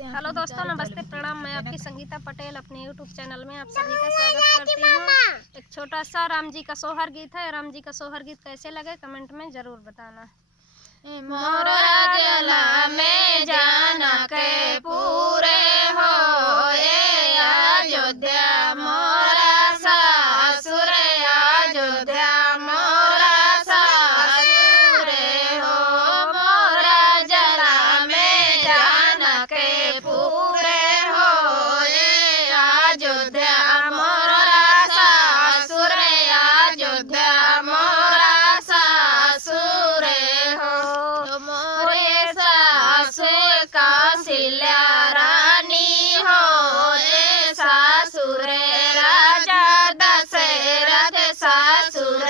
देखते हैं। हेलो दोस्तों, नमस्ते, प्रणाम। मैं आपकी संगीता पटेल अपने यूट्यूब चैनल में आप सभी का स्वागत करती हूँ। एक छोटा सा राम जी का सोहर गीत है। राम जी का सोहर गीत कैसे लगे कमेंट में ज़रूर बताना। मोरा जला में जाना के पूरे हो ये अयोध्या मोरा सासुर अयोध्या मोरा सासुर हो। मोरा जला में जाना के पूरे हो ये अयोध्या मोरा सासुर अयोध्या मोरा सासुर हो। मोरे सासुर कौशल्या रानी हो ये सासुर राजा दशरथ सासुर